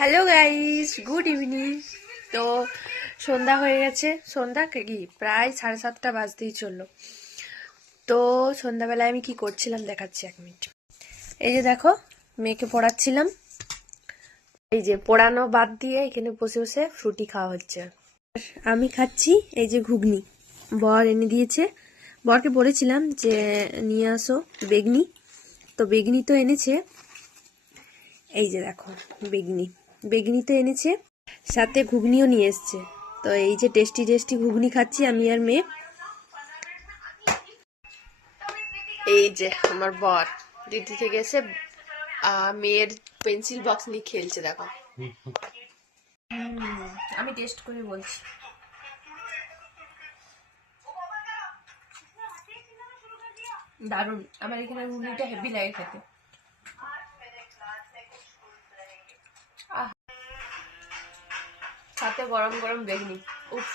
Hello guys, good evening. তো সন্ধ্যা হয়ে গেছে, সন্ধ্যা কি প্রায় 7:30 বাজতেই চললো। তো সন্ধ্যাবেলায় আমি কি করছিলাম দেখাচ্ছি, 1 মিনিট। এই যে দেখো, মেয়েকে পড়াচ্ছিলাম। এই যে পড়ানো বাদ দিয়ে এখানে বসে বসে ফ্রুটি খাওয়া হচ্ছে। আমি খাচ্ছি এই যে ঘুগনি, বর এনে দিয়েছে। বরকে বলেছিলাম যে নিয়ে আসো বেগনি, তো বেগনি তো এনেছে। এই যে দেখো বেগনি তো এনেছে, সাথে ঘুগনিও নিয়ে এসছে। তো এই যে টেস্টি টেস্টি ঘুগনি খাচ্ছি আমি আর মেয়ে। এই যে আমার বর দিদি থেকে এসে মেয়ের পেন্সিল বক্স নিয়ে খেলছে, দেখো। আমি টেস্ট করে বলছি। দারুণ, আমার এখানে ঘুগনিটা হেভি লাগে খেতে। সাথে গরম গরম বেগনি, উফ।